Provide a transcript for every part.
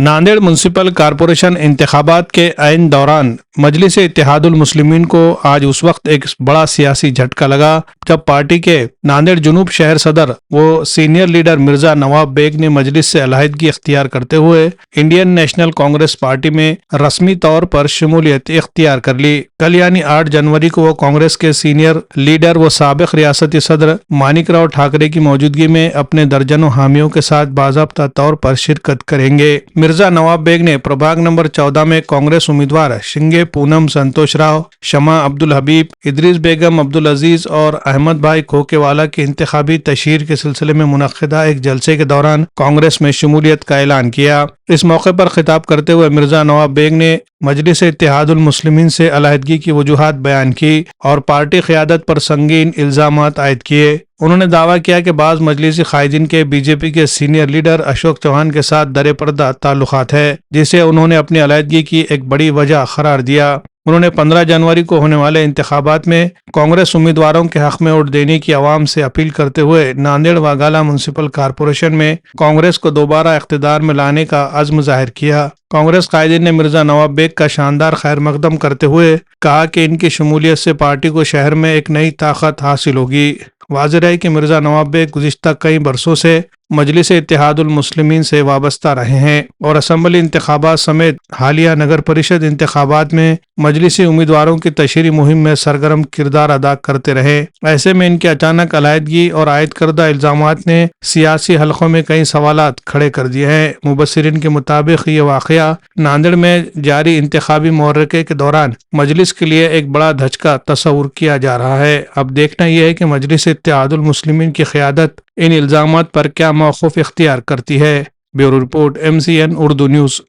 Nanded municipal corporation इंतखाबात के ऐन दौरान मजलिस इत्तेहादुल मुस्लिमीन को आज उस वक्त एक बड़ा सियासी झटका लगा जब पार्टी के नांदेड़ जुनूब शहर सदर वो सीनियर लीडर मिर्जा नवाब बेग ने मजलिस से अलहदगी इख्तियार करते हुए इंडियन नेशनल कांग्रेस पार्टी में रस्मी तौर पर शमूलियत इख्तियार कर ली। कल यानी 8 जनवरी को वो कांग्रेस के सीनियर लीडर व साबिक रियासती सदर मानिकराव ठाकरे की मौजूदगी में अपने दर्जनों हामियों के साथ बाज़ाब्ता तौर पर शिरकत करेंगे। मिर्जा नवाब बेग ने प्रभाग नंबर 14 में कांग्रेस उम्मीदवार शिंगे पूनम संतोष राव, शमा अब्दुल हबीब, इदरीस बेगम अब्दुल अजीज और अहमद भाई खोकेवाला की इंतखाबी तशहीर के सिलसिले में मुनक्किदा एक जलसे के दौरान कांग्रेस में शमूलियत का ऐलान किया। इस मौके पर खिताब करते हुए मिर्जा नवाब बेग ने मजलिस इत्तेहादुल मुस्लिमीन से अलहदगी की वजूहात बयान की और पार्टी क़यादत पर संगीन इल्जामात आयद किए। उन्होंने दावा किया कि बाज़ मजलिसी कायदीन के बीजेपी के सीनियर लीडर अशोक चौहान के साथ दरे पर्दा ताल्लुकात है, जिसे उन्होंने अपनी अलहदगी की एक बड़ी वजह करार दिया। उन्होंने 15 जनवरी को होने वाले इंतखाबात में कांग्रेस उम्मीदवारों के हक में वोट देने की आवाम से अपील करते हुए नांदेड़ वाघाला म्यूनसिपल कॉरपोरेशन में कांग्रेस को दोबारा इख्तिदार में लाने का अज़्म जाहिर किया। कांग्रेस कायदीन ने मिर्जा नवाब बेग का शानदार खैर मकदम करते हुए कहा कि इनकी शमूलियत से पार्टी को शहर में एक नई ताकत हासिल होगी। वाज़ेह है कि मिर्जा नवाब बेग गुज़िश्ता कई बरसों से मजलिस इत्तेहादुल मुस्लिमीन से वाबस्ता रहे हैं और असम्बली इंतखाबात समेत हालिया नगर परिषद इंतखाबात में मजलिसी उम्मीदवारों की तशहीरी मुहिम में सरगर्म किरदार अदा करते रहे। ऐसे में इनकी अचानक अलहदगी और आयद करदा इल्जामात ने सियासी हलकों में कई सवालात खड़े कर दिए हैं। मुबस्सिरीन के मुताबिक ये वाक़या नांदेड़ में जारी इंतखाबी मुहर्रके के दौरान मजलिस के लिए एक बड़ा धचका तस्वुर किया जा रहा है। अब देखना यह है कि मजलिस इत्तेहादुल मुस्लिमीन की क़यादत इन इल्जामात पर क्या मौक़िफ़ इख्तियार करती है। Bureau report MCN Urdu news.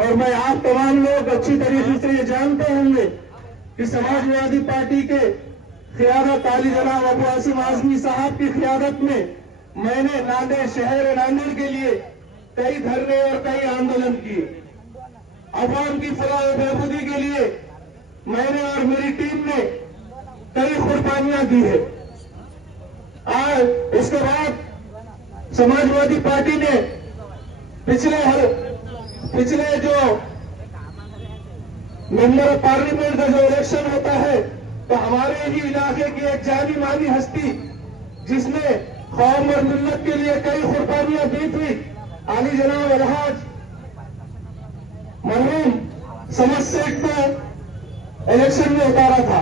और मैं आप तमाम लोग अच्छी तरीके से ये जानते होंगे कि समाजवादी पार्टी के क़यादत आली जनाब अबू आसिम आज़मी साहब की क़यादत में मैंने नांदेड़ शहर नांदेड़ के लिए कई धरने और कई आंदोलन किए। अवाम की फलाह व बहबूदी के लिए मैंने और मेरी टीम ने कई कुर्बानियां दी है। आज उसके बाद समाजवादी पार्टी ने पिछले जो मेंबर पार्लियामेंट का जो इलेक्शन होता है तो हमारे ही इलाके की एक जानी मानी हस्ती जिसने कौम और मिल्लत के लिए कई कुर्बानियां दी थी, आली जनाब अलहाज मरहूम समद सेठ को इलेक्शन में उतारा था।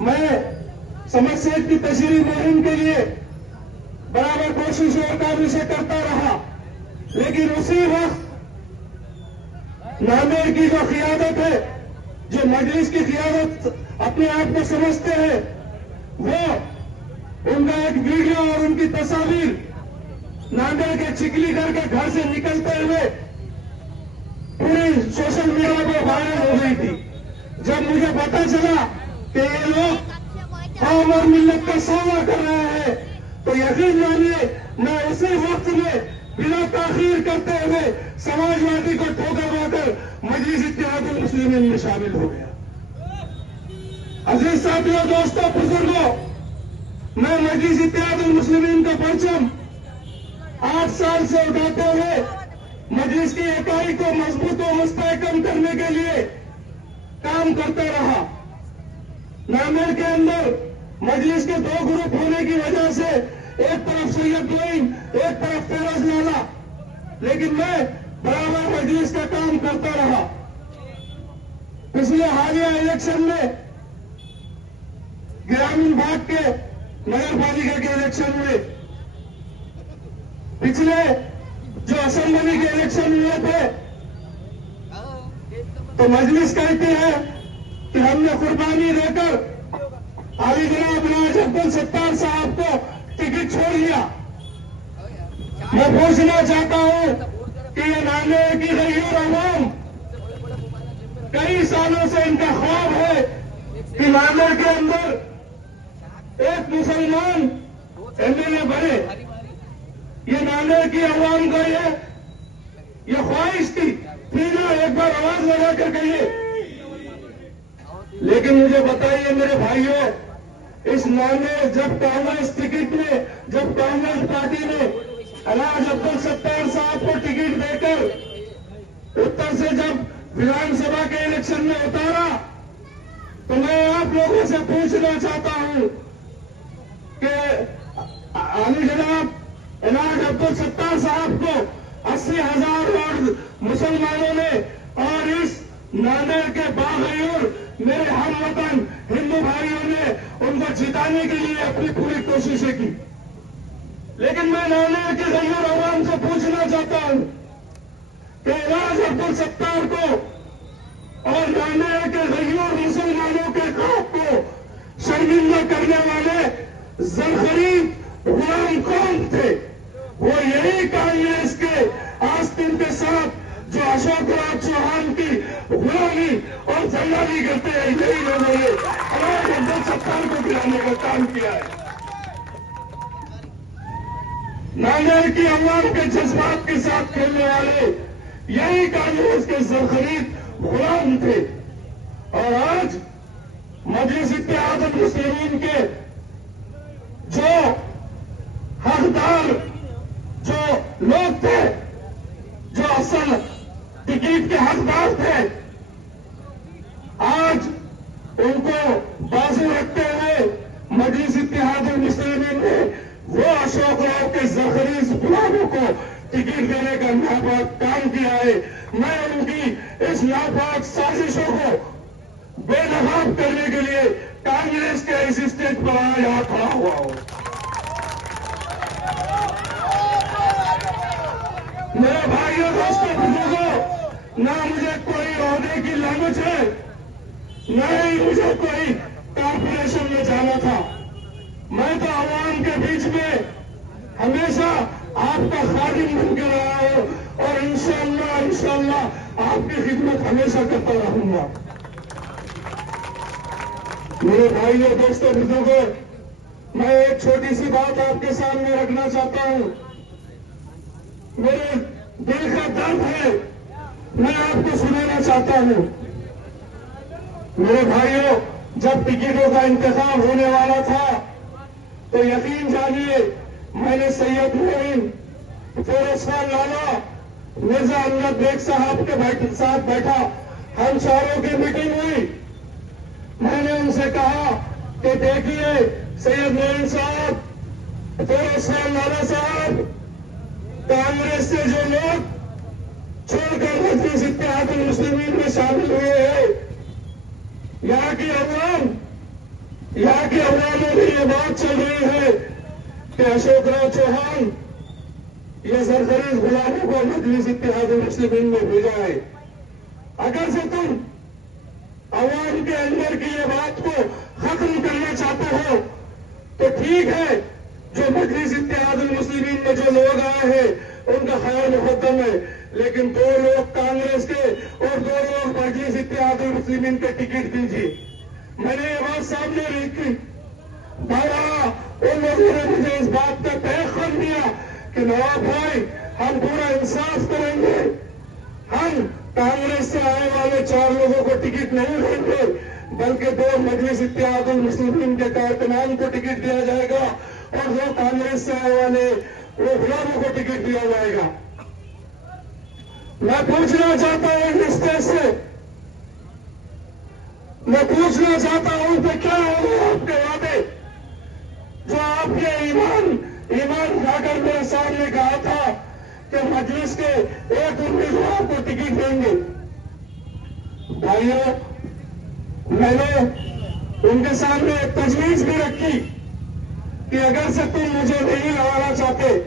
मैं समद सेठ की तशहीरी मुहिम के लिए बराबर कोशिश और काम से करता रहा, लेकिन उसी वक्त नांदेड़ की जो क़यादत है, जो मजलिस की क़यादत अपने आप को समझते हैं, वो उनका एक वीडियो और उनकी तस्वीर नांदेड़ के चिकली के घर से निकलते हुए पूरी सोशल मीडिया पर वायरल हो गई थी। जब मुझे पता चला कि ये लोग कौम और मिल्लत का सामना कर रहे हैं तो यकीन मानिए मैं उसी वक्त में बिना ताखीर करते हुए समाजवादी को ठोकर मारकर मजलिस इत्तेहादुल मुस्लिमीन में शामिल हो गया। अजीज साथियों, दोस्तों, बुजुर्गों, मैं मजलिस इत्तेहादुल मुस्लिमीन का परचम 8 साल से उठाते हुए मजलिस की इकाई को मजबूत और मुस्तहकम करने के लिए काम करता रहा। नांदेड़ के अंदर मजलिस के 2 ग्रुप होने की वजह से एक तरफ सैयद नईम, एक तरफ फिरोज लाला, लेकिन मैं बराबर मजलिस का काम करता रहा। पिछले हालिया इलेक्शन में ग्रामीण भाग के नगर पालिका के इलेक्शन में, पिछले जो असेंबली के इलेक्शन हुए थे, तो मजलिस कहती है कि हमने कुर्बानी देकर आली जनाब नाज अब्दुल सत्तार साहब को टिकट छोड़ दिया। मैं पूछना चाहता हूं कि ये नांदेड़ की गरीब अवाम कई सालों से इनका ख्वाब है कि नांदेड़ के अंदर एक मुसलमान MLA बने। ये नांदेड़ की अवाम का ये ख्वाहिश थी। फिर एक बार आवाज लगा कर कहिए। लेकिन मुझे बताइए मेरे भाइयों, इस नांदेड़ जब कांग्रेस टिकट में, जब कांग्रेस पार्टी ने अलाज अब्दुल सत्तार साहब को टिकट देकर उत्तर से जब विधानसभा के इलेक्शन में उतारा, तो मैं आप लोगों से पूछना चाहता हूं कि अली जनाब इलाज अब्दुल सत्तार साहब को 80,000 वोट मुसलमानों ने और इस नांदेड़ के बागैर मेरे हम वतन हिंदू भाइयों ने उनको जिताने के लिए अपनी पूरी कोशिशें की। लेकिन मैं नांदेड़ के गैर अवाम से पूछना चाहता हूं कि इलाज अब्दुल सत्तार को और नांदेड़ के गैर मुसलमानों के खौफ को शर्मिंदा करने वाले ज़रख़रीद गुलाम कौन थे? वो यही कांग्रेस के आस्तीन के साथ जो अशोक राज चौहान की गुलामी और जल्लाली करते हैं, यही लोगों ने इलाज अब्दुल सत्तार को गिराने का काम किया है। नांदेड़ की अवाम के जज्बात के साथ खेलने वाले यही कांग्रेस के ज़रख़रीद गुलाम थे। और आज मजलिस इत्तेहादुल मुस्लिमीन के जो हकदार जो लोग थे, जो असल टिकट के हकदार थे, आज उनको बाजू रखते हुए मजलिस इत्तेहादुल मुस्लिमीन ने वो अशोक राव के ज़रख़रीद गुलामों को टिकट देने का नापाक काम किया है। मैं उनकी इस नापाक साजिशों को बेनकाब करने के लिए कांग्रेस के इस स्टेज पर आज यहाँ खड़ा हुआ हूं। मेरे भाइयों दोस्तों बुजुर्गों, ना मुझे कोई ओहदे की लालच है, न ही मुझे कोई कॉर्पोरेशन में जाना था। मैं तो आवाम के बीच में हमेशा आपका खादिम बन के रहा हूं और इंशाअल्लाह आपकी खिदमत हमेशा करता रहूंगा। मेरे भाइयों दोस्तों बुजुर्गों, मैं एक छोटी सी बात आपके सामने रखना चाहता हूं। मेरे दिल का दर्द है, मैं आपको सुनाना चाहता हूं। मेरे भाइयों, जब टिकटों का इंतजाम होने वाला था तो यकीन जानिए मैंने सैयद मोइन, फिरोजखान लाला, मिर्जा अहमद बेग साहब के साथ बैठा, हम चारों की मीटिंग हुई। मैंने उनसे कहा कि देखिए सैयद मोइन साहब, फिरोजखान लाला साहब, कांग्रेस से जो लोग छोड़कर मजलिस इत्तेहादुल मुस्लिमीन में शामिल हुए हैं, यहाँ की अवामों में ये बात चल रही है कि अशोक राज चौहान ये ज़रख़रीद गुलामों को मजलिस इत्तेहादुल मुस्लिमीन में भेजा है। अगर से तुम अवाम के अंदर की ये बात को खत्म करना चाहते हो तो ठीक है, जो मजलिस इत्तेहादुल मुस्लिमीन में जो लोग आए हैं उनका खैर मुकद्दम है, लेकिन 2 लोग कांग्रेस के और 2 लोग मजलिस इत्तेहादुल मुस्लिमीन के टिकट दीजिए। मैंने ये बात सामने रखी, बहरहाल उन लोगों ने मुझे इस बात का पैगाम दिया कि नवाब भाई, हम पूरा इंसाफ करेंगे, हम कांग्रेस से आने वाले 4 लोगों को टिकट नहीं देंगे, बल्कि 2 मजलिस इत्तेहादुल मुस्लिमीन के कारकुनान को टिकट दिया जाएगा और 2 कांग्रेस से आने वाले वो गुलामों को टिकट दिया जाएगा। मैं पूछना चाहता हूं इस स्टेज से, मैं पूछना चाहता हूं कि क्या होंगे आपके वादे जो आपके ईमान खाकर मेरे सामने कहा था कि मजलिस के एक उम्मीदवार को टिकट देंगे। भाइयों, मैंने उनके सामने एक तजवीज भी रखी कि अगर से तुम मुझे नहीं लगाना चाहते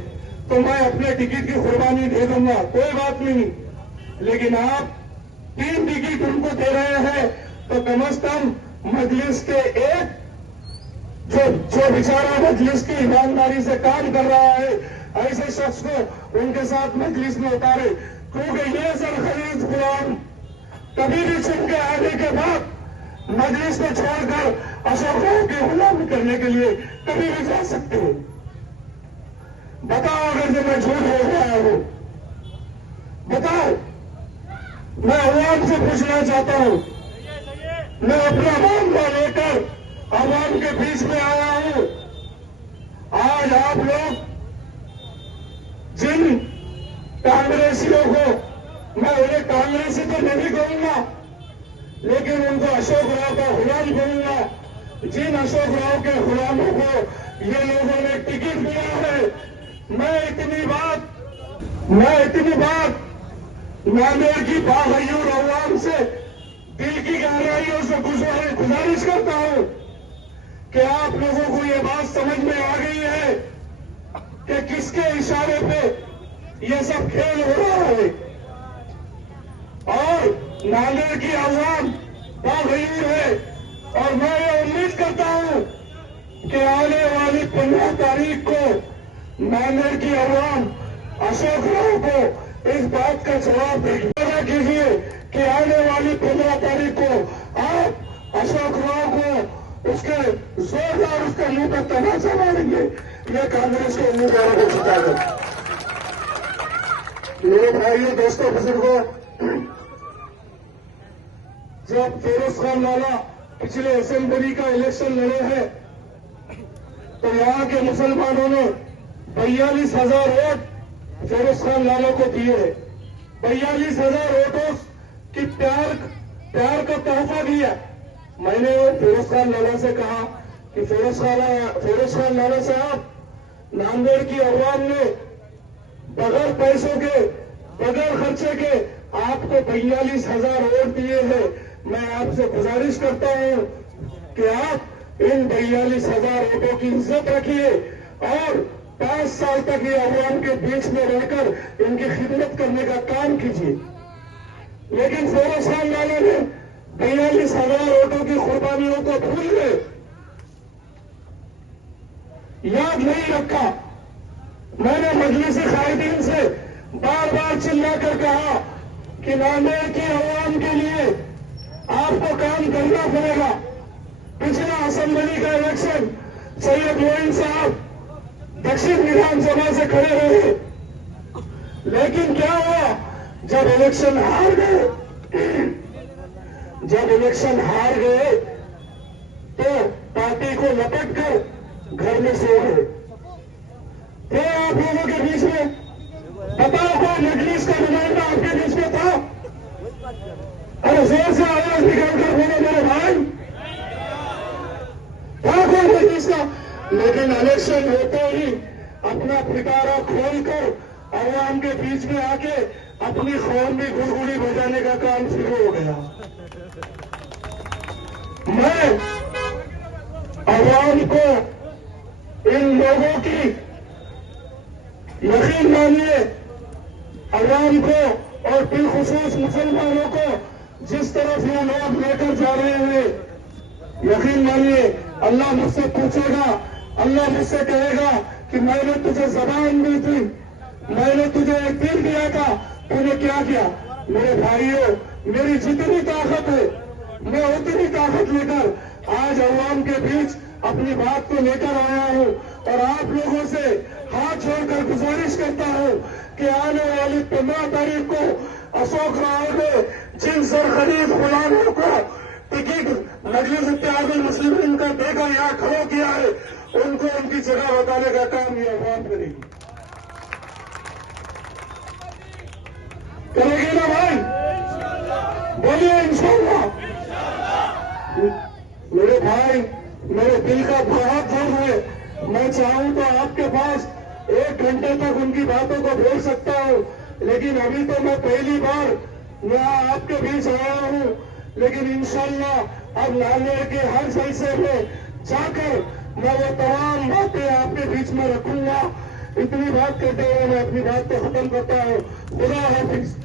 तो मैं अपने टिकट की कुर्बानी दे दूंगा, कोई बात नहीं, लेकिन आप 3 टिकट उनको दे रहे हैं तो कम से कम मजलिस के एक जो बेचारा मजलिस की ईमानदारी से काम कर रहा है, ऐसे शख्स को उनके साथ मजलिस में उतारे, क्योंकि ये ज़रख़रीद गुलाम कभी भी चुन के आने के बाद मजलिस को छोड़कर अशोक राव की गुलामी करने के लिए कभी भी जा सकते हो। बताओ अगर जो मैं झूठ बोल रहा हूं, बताओ। मैं अवाम से पूछना चाहता हूं, मैं अपना मामला लेकर अवाम के बीच में आया हूं। आज आप लोग जिन कांग्रेसियों को, मैं उन्हें कांग्रेसी तो नहीं कहूंगा, लेकिन उनको अशोक राव का गुलाम कहूंगा। जिन अशोक राव के गुलामों को ये लोगों ने टिकट दिया है, मैं इतनी बात नांदेड़ की बागयूर अवाम से दिल की गहराइयों से गुजारिश करता हूं कि आप लोगों को ये बात समझ में आ गई है कि किसके इशारे पे ये सब खेल हो रहा है। और नांदेड़ की अवाम बागयूर है, और मैं ये उम्मीद करता हूं कि आने वाली 15 तारीख को नांदेड़ की अवाम अशोक राव को इस बात का जवाब देगी। कीजिए कि आने वाली 15 तारीख को आप अशोक राव को उसके जोरदार उसके मुंह पर तमाचा मारेंगे। ये कांग्रेस के उम्मीदवारों को जिताकर। मेरे भाइयों, दोस्तों, बुजुर्गों, जब फिरोज खान लाला पिछले असेंबली का इलेक्शन लड़े हैं तो यहाँ के मुसलमानों ने 42,000 वोट फिरोज खान लाला को दिए हैं। 42,000 वोटों की प्यार का तोहफा दिया। मैंने फिरोज खान लाला से कहा कि फिरोज खान लाला साहब, नांदेड़ की अवाम ने बगैर पैसों के, बगैर खर्चे के आपको 42,000 वोट दिए हैं। मैं आपसे गुजारिश करता हूं कि आप इन 42,000 वोटों की इज्जत रखिए और 5 साल तक ये अवाम के बीच में रहकर इनकी खिदमत करने का काम कीजिए। लेकिन फिरोज खान लाला ने 42,000 वोटों की कुर्बानियों को भूल गए, याद नहीं रखा। मैंने मजलिस कायदीन से बार बार चिल्लाकर कहा कि नांदेड़ की अवाम के लिए आपको काम करना पड़ेगा। पिछला असेंबली का इलेक्शन सैयद मोइन साहब दक्षिण विधानसभा से खड़े रहे, लेकिन क्या हुआ? जब इलेक्शन हार गए तो पार्टी को लपट कर घर में सो गए। थे आप लोगों के बीच में? बताओ, कोई मजलिस का नुमाइंदा आपके बीच में था? अरे जोर से आवाज निकाल कर बोलो मेरे भाई, था कोई मजलिस का? लेकिन इलेक्शन होते ही अपना पिटारा खोलकर अवाम के बीच में आके अपनी कौमी गुड़गुड़ी बजाने का काम शुरू हो गया। मैं अवाम को, इन लोगों की, यकीन मानिए, अवाम को और बिलखुसूस मुसलमानों को जिस तरफ ये लोग लेकर जा रहे हैं, यकीन मानिए अल्लाह मुझसे पूछेगा, अल्लाह मुझसे कहेगा कि मैंने तुझे जबान दी थी, मैंने तुझे एक दिल दिया था, तूने क्या किया? मेरे भाइयों, मेरी जितनी ताकत है मैं उतनी ताकत लेकर आज अवाम के बीच अपनी बात को लेकर आया हूं। और आप लोगों से हाथ जोड़कर गुजारिश करता हूं कि आने वाली 15 तारीख को अशोक राव ने जिन सरखरीद गुलामों को टिकट मजलिस इत्तेहादुल मुस्लिमीन का देकर यहाँ खड़ा किया है, उनको उनकी जगह बताने का काम ये अवाम करेगी ना भाई? बोलिए इंशाअल्लाह। मेरे भाई, मेरे दिल का बहुत दर्द है। मैं चाहूं तो आपके पास 1 घंटे तक उनकी बातों को बोल सकता हूं, लेकिन अभी तो मैं पहली बार यहाँ आपके बीच आया हूं। लेकिन इंशाअल्लाह अब नांदेड़ के हर जलसे में जाकर मैं वो तमाम बातें आपके बीच में रखूंगा। इतनी बात करते हुए मैं अपनी बात को खत्म करता हूं। खुदा हाफिज।